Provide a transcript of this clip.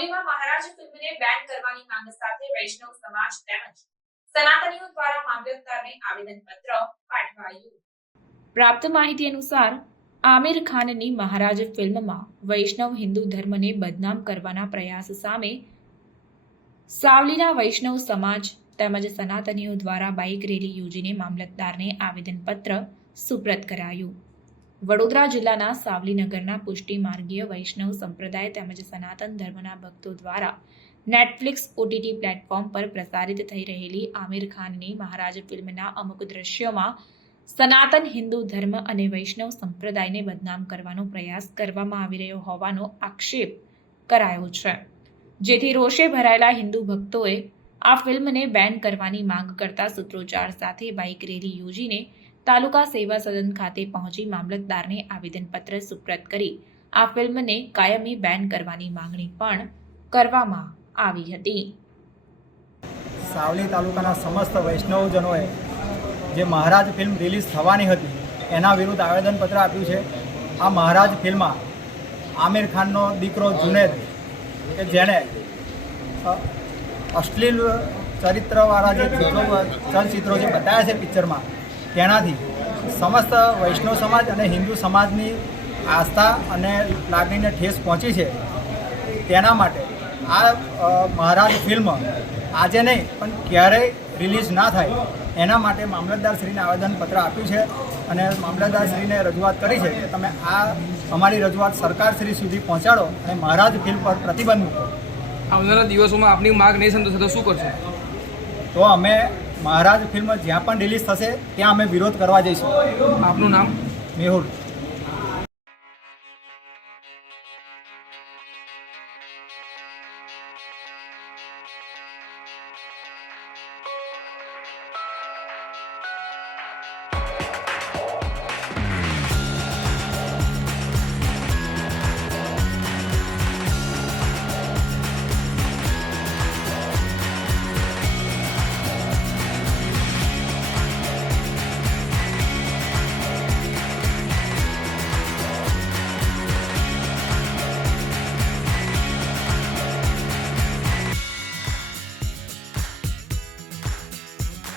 સાવલીમાં મહારાજ ફિલ્મને બેન કરવાની માંગ સાથે વૈષ્ણવ સમાજ તેમજ સનાતનીઓ દ્વારા મામલતદારને આવેદનપત્ર પાઠવાયું। પ્રાપ્ત માહિતી અનુસાર આમિર ખાનની મહારાજ ફિલ્મમાં વૈષ્ણવ હિન્દુ ધર્મને બદનામ કરવાના પ્રયાસ સામે સાવલીના વૈષ્ણવ સમાજ તેમજ સનાતનીઓ દ્વારા બાઇક રેલી યોજીને મામલતદારને આવેદનપત્ર સુપ્રત કરાયું। વડોદરા જિલ્લાના સાવલીનગરના પુષ્ટિ માર્ગીય વૈષ્ણવ સંપ્રદાય તેમજ સનાતન ધર્મના ભક્તો દ્વારા નેટફ્લિક્સ ઓટીટી પ્લેટફોર્મ પર પ્રસારિત થઈ રહેલી આમિર ખાનની મહારાજ ફિલ્મના અમુક દ્રશ્યોમાં સનાતન હિન્દુ ધર્મ અને વૈષ્ણવ સંપ્રદાયને બદનામ કરવાનો પ્રયાસ કરવામાં આવી રહ્યો હોવાનો આક્ષેપ કરાયો છે, જેથી રોષે ભરાયેલા હિન્દુ ભક્તોએ આ ફિલ્મને બેન કરવાની માંગ કરતા સૂત્રોચ્ચાર સાથે બાઇક રેલી યોજીને તાલુકા સેવા સદન ખાતે પહોંચી મામલતદારને આવેદનપત્ર સુપ્રત કરી આ ફિલ્મને કાયમી બેન કરવાની માંગણી પણ કરવામાં આવી હતી। સાવલી તાલુકાના સમસ્ત વૈષ્ણવજનોએ જે મહારાજ ફિલ્મ રિલીઝ થવાની હતી એના વિરુદ્ધ આવેદનપત્ર આપ્યું છે। આ મહારાજ ફિલ્મમાં આમિર ખાનનો દીકરો જુનેદ કે જેણે અશ્લીલ ચરિત્રવાળા જે ચલચિત્રો જે બતાવ્યા છે પિક્ચરમાં તેનાથી સમસ્ત વૈષ્ણવ સમાજ અને હિન્દુ સમાજની આસ્થા અને લાગણીને ઠેસ પહોંચી છે। તેના માટે આ મહારાજ ફિલ્મ આજે નહીં પણ ક્યારેય રિલીઝ ના થાય એના માટે મામલતદારશ્રીને આવેદનપત્ર આપ્યું છે અને મામલતદારશ્રીને રજૂઆત કરી છે કે તમે આ અમારી રજૂઆત સરકારશ્રી સુધી પહોંચાડો અને મહારાજ ફિલ્મ પર પ્રતિબંધ મૂકો। આવનારા દિવસોમાં આપની માંગ નહીં સંતોષે તો શું કરશો? તો અમે મહારાજ ફિલ્મ જ્યાં પણ રિલીઝ થશે ત્યાં અમે વિરોધ કરવા જઈશું। આપનું નામ? મેહુલ।